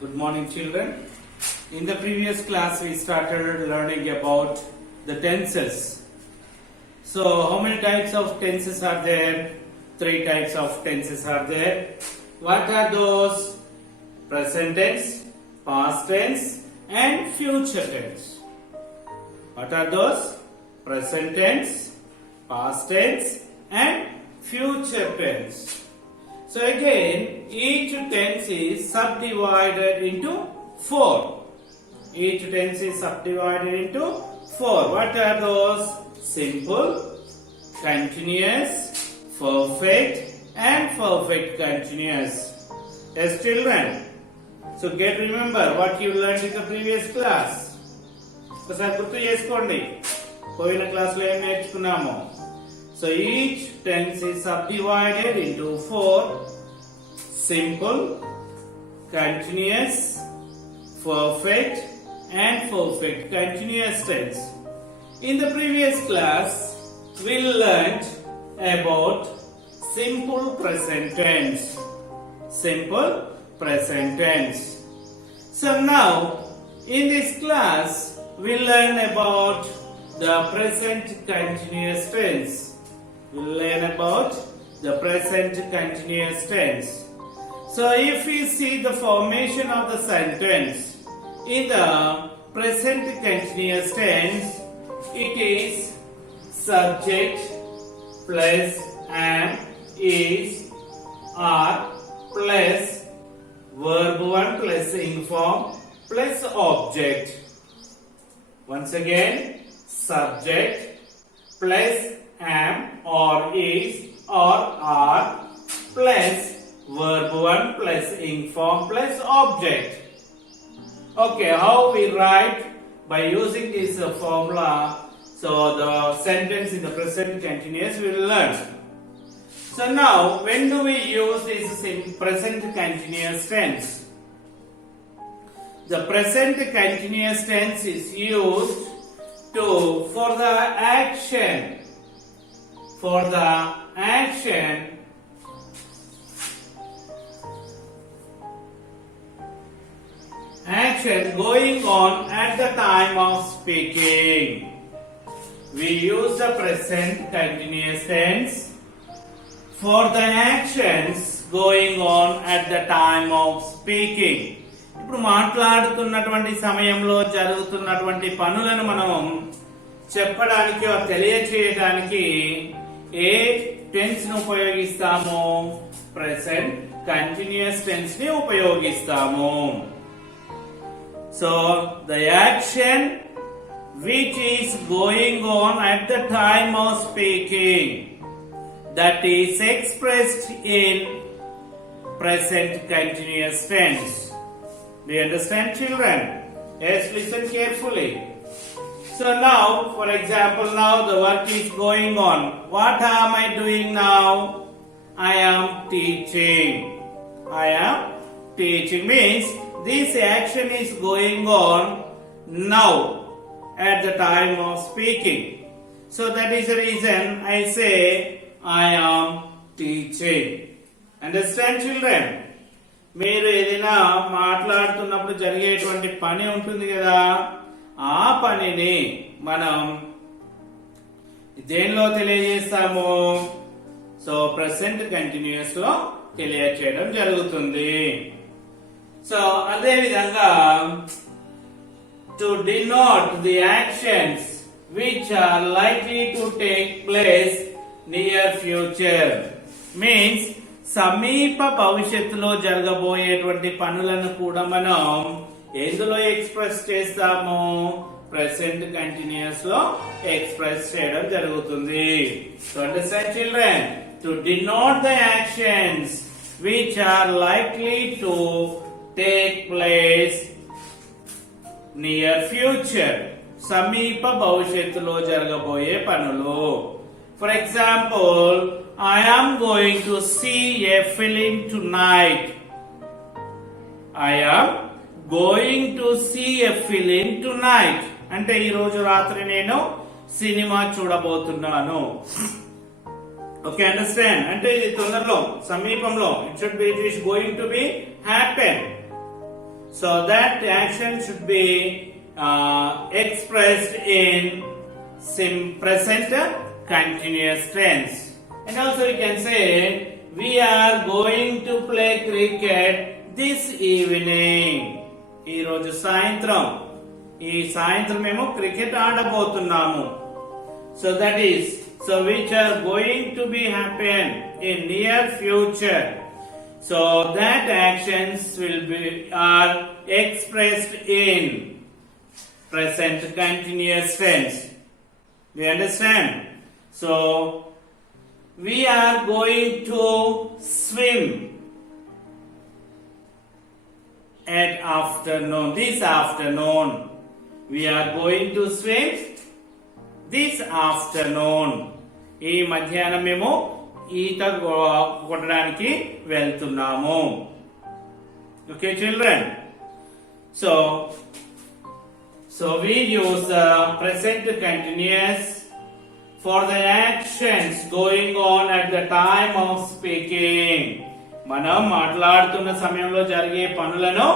Good morning, children. In the previous class, we started learning about the tenses. So, how many types of tenses are there? 3 types of tenses are there. What are those? Present tense, past tense, and future tense. What are those? Present tense, past tense, and future tense. So again, each tense is subdivided into 4. Each tense is subdivided into 4. What are those? Simple, continuous, perfect, and perfect continuous. Yes, children. So remember what you learned in the previous class. ఒకసారి గుర్తు చేసుకోండి పోయిన class లో ఏం నేర్చుకున్నామో. So each tense is subdivided into 4. Simple, continuous, perfect, and perfect continuous tense. In the previous class, we learned about simple present tense. Simple present tense. So now, in this class, we learn about the present continuous tense. We learn about the present continuous tense. So if we see the formation of the sentence in the present continuous tense, it is subject plus am, is, are plus verb 1 plus inform plus object. Once again, subject plus am or is or are plus verb 1 plus inform plus object. Okay, how we write? By using this formula, so the sentence in the present continuous we will learn. So now, when do we use this in present continuous tense? The present continuous tense is used for the action. For the action going on at the time of speaking. We use the present continuous tense for the actions going on at the time of speaking. ఇప్పుడు మాట్లాడుతున్నటువంటి సమయంలో జరుగుతున్నటువంటి పనులను మనం చెప్పడానికి తెలియచేయడానికి ఏ tense ని ఉపయోగిస్తాము? Present continuous tense ని ఉపయోగిస్తాము. So the action which is going on at the time of speaking, that is expressed in present continuous tense. Do you understand, children? Yes, listen carefully. So now, for example, now the work is going on. What am I doing now? I am teaching. I am teaching means this action is going on now at the time of speaking. So that is the reason I say I am teaching. Understand, children? మీరు ఏదైనా మాట్లాడుతున్నప్పుడు జరిగేటువంటి పని ఉంటుంది కదా, ఆ పనిని మనం దేనిలో తెలియజేస్తాము? సో ప్రెసెంట్ కంటిన్యూస్ లో తెలియచేయడం జరుగుతుంది. సో అదే విధంగా to denote the actions which are likely to take place near future means సమీప భవిష్యత్తులో జరగబోయేటువంటి పనులను కూడా మనం ఎందులో ఎక్స్ప్రెస్ చేస్తాము? ప్రెసెంట్ కంటిన్యూస్ లో ఎక్స్ప్రెస్ చేయడం జరుగుతుంది. So understand, children? To denote the actions which are likely to take place near future. సమీప భవిష్యత్తులో జరగబోయే పనులు. For example, I am going to see a film tonight. I am going to see a film tonight. అంటే ఈ రోజు రాత్రి నేను cinema చూడబోతున్నాను. Okay, understand? అంటే ఇది తొందరలో, సమీపంలో. It is going to be happen. So that action should be expressed in present continuous tense. And also you can say, we are going to play cricket this evening. ఈ రోజు సాయంత్రం మేము cricket ఆడబోతున్నాము. So that is, so which are going to be happen in near future. So that actions will be are expressed in present continuous tense. Do you understand? So we are going to swim at afternoon. This afternoon. We are going to swim this afternoon. ఈ మధ్యాహ్నం మేము ఈత కొట్టడానికి వెళ్తున్నాము. Okay, children. So we use the present continuous for the actions going on at the time of speaking. మనం మాట్లాడుతున్న సమయంలో జరిగే పనులను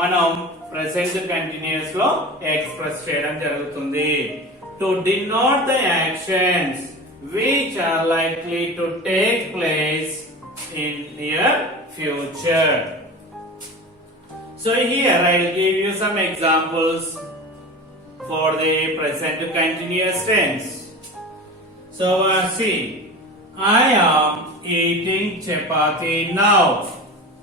మనం ప్రెసెంట్ కంటిన్యూస్ లో ఎక్స్ప్రెస్ చేయడం జరుగుతుంది. To denote the actions which are likely to take place in near future. So here I will give you some examples for the present continuous tense. So see, I am eating chapati now.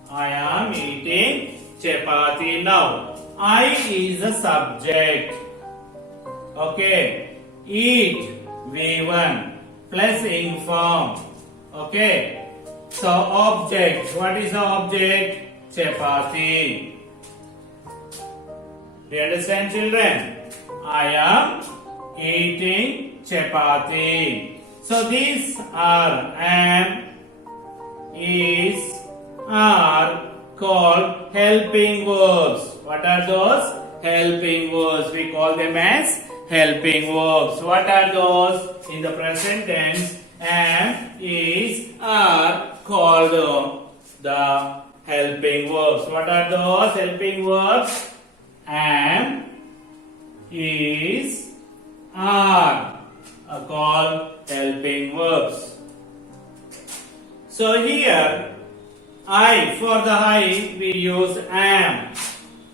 I am eating chapati now. I is the subject. Okay. Eat V1 plus ing form. Okay. So object. What is the object? Chapati. Do you understand, children? I am eating chapati. So these are am, is, are called helping verbs. What are those? Helping verbs. We call them as helping verbs. What are those? In the present tense, am, is, are called the helping verbs. What are those helping verbs? Am, is, are called helping verbs. So here, I, for the I we use am.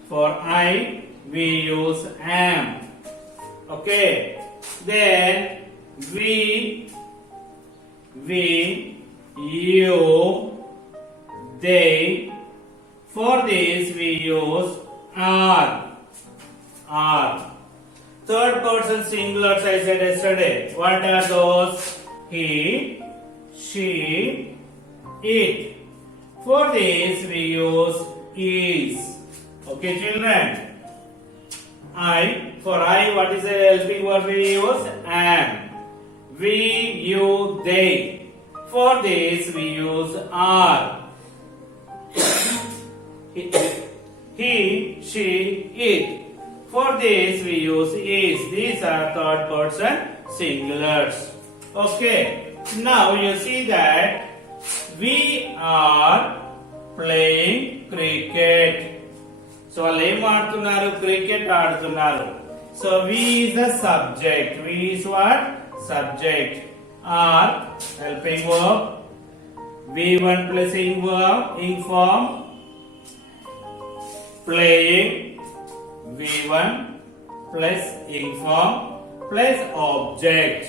For I we use am. Okay. Then we, you, they. For this we use are. Third person singulars I said yesterday. What are those? He, she, it. For this we use is. Okay, children. For I, what is the helping verb we use? Am. We, you, they. For this we use are. He, she, it. For this we use is. These are third person singulars. Okay. Now you see that we are playing cricket. So వాళ్ళు ఏం ఆడుతున్నారు? Cricket ఆడుతున్నారు. So we is the subject. We is what? Subject. Are helping verb. V1 plus ing verb, ing form. Playing. V1 plus ing form plus object.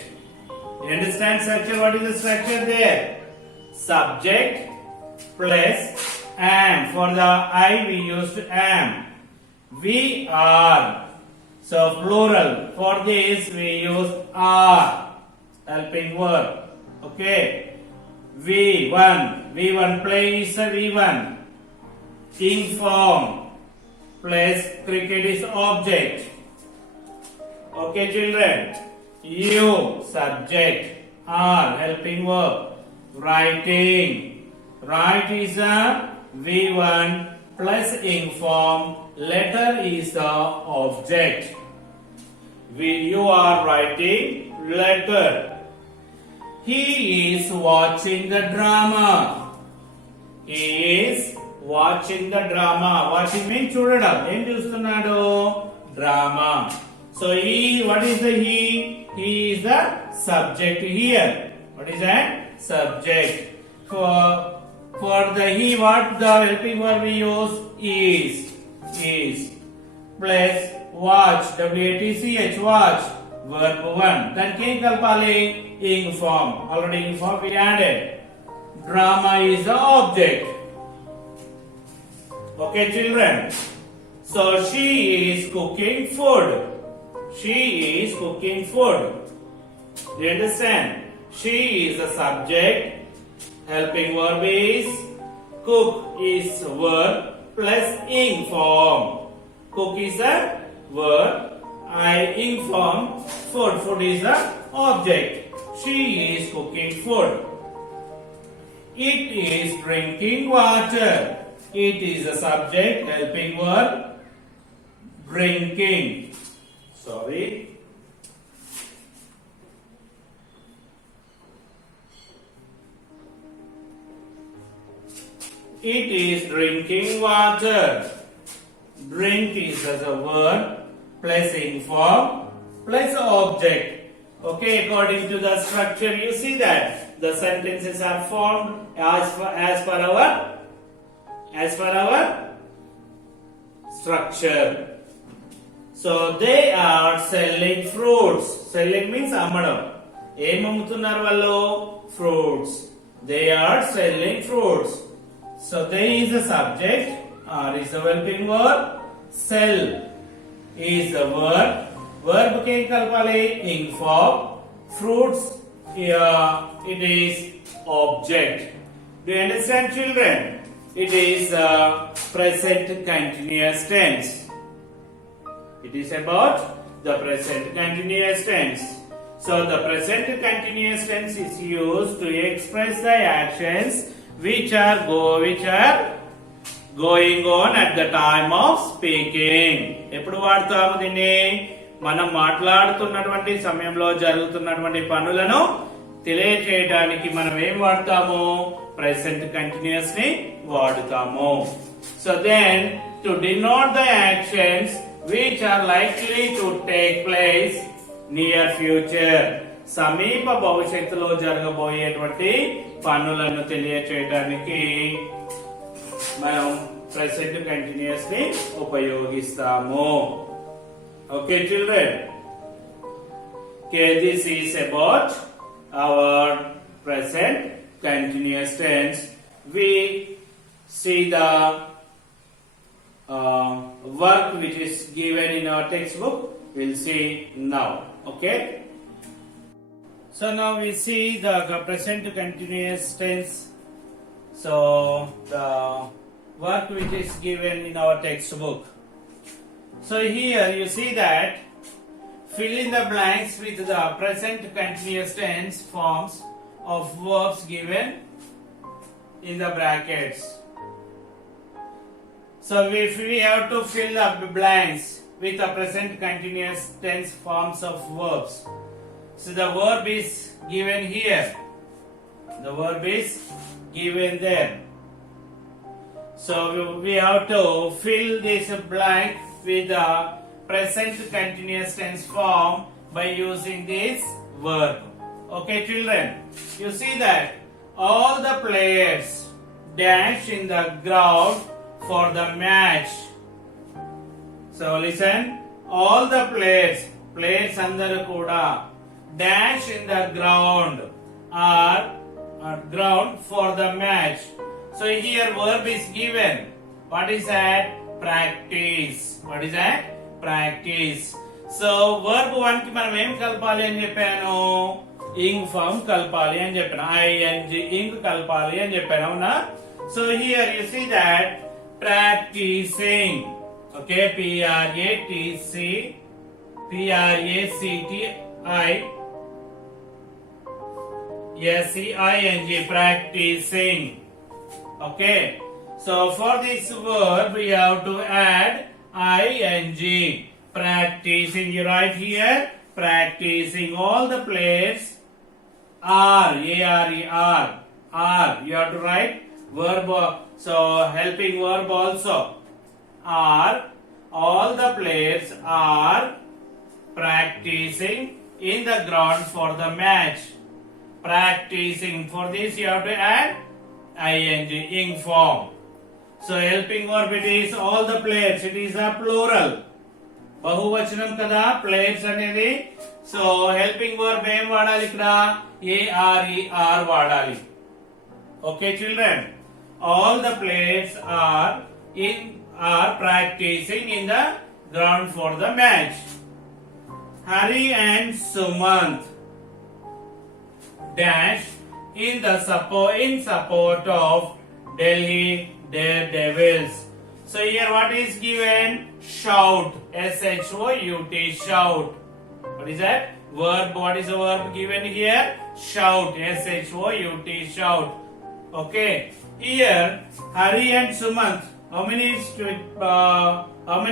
You understand structure? What is the structure there? Subject plus am. For the I we used am. We are. So plural. For this we use are. Helping verb. Okay. V1 plays V1. Ing form plus cricket is object. Okay, children. You subject. Are helping verb. Writing. Write is a V1 plus ing form. Letter is the object. You are writing letter. He is watching the drama. He is watching the drama. Watching means చూడడం. ఏం చూస్తున్నాడు? Drama. So he, what is the he? He is the subject here. What is that? Subject. For the he, what the helping verb we use? Is plus watch, watch, watch, verb 1. దానికి ఏం కలపాలి? ing form. Already ing form we added. Drama is the object. Okay children, so she is cooking food. She is cooking food. Do you understand? She is the subject, helping verb is cook is verb plus ing form. Cook is a verb, ing form, food is the object. She is cooking food. It is drinking water. It is a subject, helping verb, drinking. Sorry. It is drinking water. Drink is as a verb, plus ing form, plus object. Okay, according to the structure, you see that the sentences are formed as per our structure. So they are selling fruits. Selling means ammadam. Em ammutunnaru vallu? Fruits. They are selling fruits. So they is the subject, are is the helping verb, sell is the verb. Verb ke kalpali ing form. Fruits, it is object. Do you understand children? It is present continuous tense. It is about the present continuous tense. So the present continuous tense is used to express the actions which are going on at the time of speaking. ఎప్పుడు వాడతాము దీన్ని? మనం మాట్లాడుతున్నటువంటి సమయంలో జరుగుతున్నటువంటి పనులను తెలియచేయడానికి మనం ఏం వాడతాము? ప్రెసెంట్ కంటిన్యూస్ ని వాడుతాము. So then to denote the actions which are likely to take place near future. సమీప భవిష్యత్తులో జరగబోయేటువంటి పనులను తెలియచేయడానికి మనం ప్రెసెంట్ కంటిన్యూస్ ని ఉపయోగిస్తాము. Okay children, okay, this is about our present continuous tense. We see the work which is given in our textbook. We'll see now. Okay, so now we see the present continuous tense. So the work which is given in our textbook. So here you see that fill in the blanks with the present continuous tense forms of verbs given in the brackets. So if we have to fill the blanks with the present continuous tense forms of verbs. So the verb is given here. The verb is given there. So we have to fill this blank with the present continuous tense form by using this verb. Okay children, you see that all the players dash in the ground for the match. So listen, all the players andaru kuda dash in the ground are ground for the match. So here verb is given. What is that? Practice. What is that? Practice. So verb 1 ki manam em kalpali ani cheppanu? Ing form kalpali ani cheppanu. ing kalpali ani cheppanu avuna? So here you see that practicing. Okay, practicing, practicing. Okay, so for this verb we have to add ing. Practicing, you write here, practicing. All the players are, are. You have to write verb So helping verb also. Are all the players are practicing in the ground for the match. Practicing. For this you have to add ing, ing form. So helping verb it is all the players. It is a plural. Bahuvachanam kada players anedi. So helping verb em vadali ikkada are vadali. Okay children. All the players are practicing in the ground for the match. Hari and Sumant dash in support of Delhi Daredevils. So here what is given? Shout. S-H-O-U-T. Shout. What is that? Verb. What is the verb given here? Shout. S-H-O-U-T. Shout. Okay. Here Hari and Sumant. How many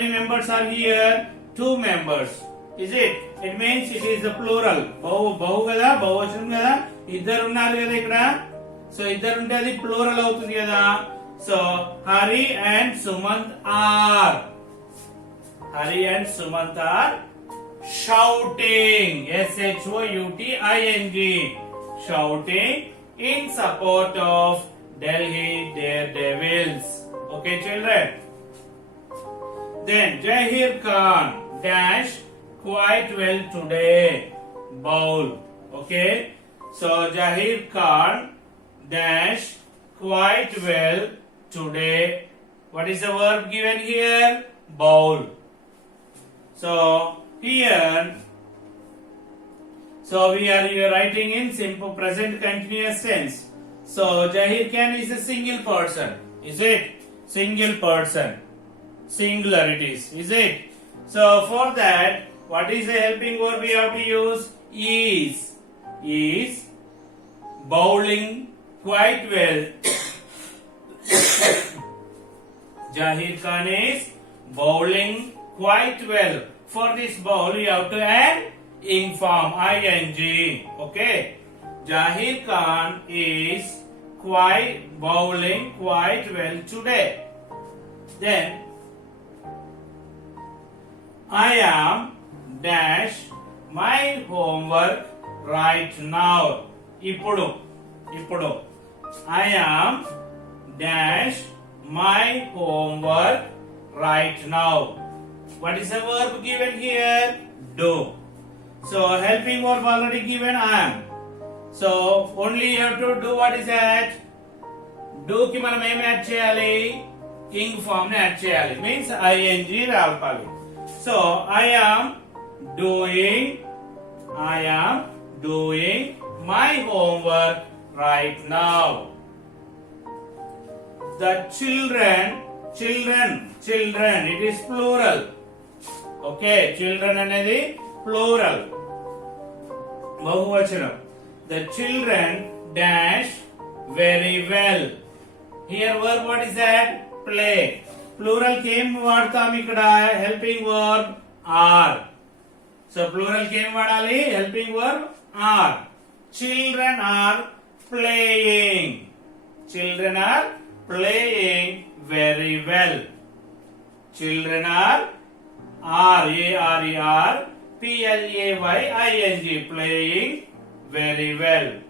members are here? 2 members. Is it? It means it is a plural. Bahu kada, bahuvachanam kada. Iddaru unnaru kada ikkada. So iddaru unte adi plural avutundi kada. So Hari and Sumant are. Hari and Sumant are shouting. S-H-O-U-T-I-N-G. Shouting in support of Delhi Daredevils. Okay, children. Then Jahir Khan dash quite well today. Bowl. Okay. So Jahir Khan dash quite well today. What is the verb given here? Bowl. So here. So we are writing in simple present continuous tense. So Jahir Khan is a single person. Is it? Single person. Singular it is. Is it? So for that, what is the helping verb we have to use? Is bowling quite well. Jahir Khan is bowling quite well. For this bowl, you have to add ing form, ing. Okay. Jahir Khan is bowling quite well today. Then I am dash my homework right now. Ipudu. I am dash my homework right now. What is the verb given here? Do. So helping verb already given I am. So only you have to do what is that? Do ki manam em add cheyali? Ing form ni add cheyali. Means ing రావాలి. So I am doing my homework right now. The children, it is plural. Okay, children anedi plural. Bahuvachanam. The children dash very well. Here verb what is that? Play. Plural ki em vaadtam ikkada? Helping verb are. So plural ki em vaadali? Helping verb are. Children are playing. Children are playing very well. Children are A-R-E-R P-L-A-Y-I-N-G playing very well.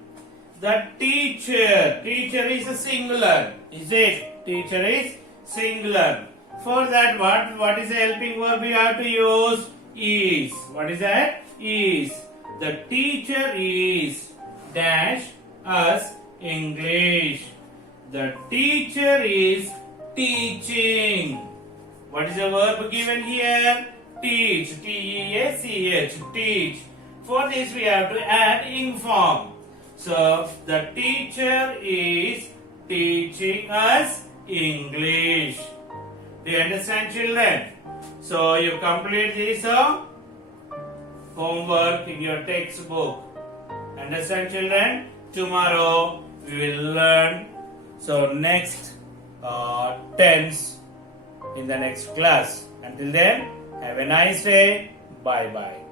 The teacher is a singular. Is it? Teacher is singular. For that what is the helping verb we have to use? Is. What is that? Is. The teacher is dash us English. The teacher is teaching. What is the verb given here? Teach. T-E-A-C-H. Teach. For this we have to add ing form. So the teacher is teaching us English. Do you understand, children? So you complete this homework in your textbook. Understand, children? Tomorrow we will learn next tense in the next class. Until then, have a nice day. Bye bye.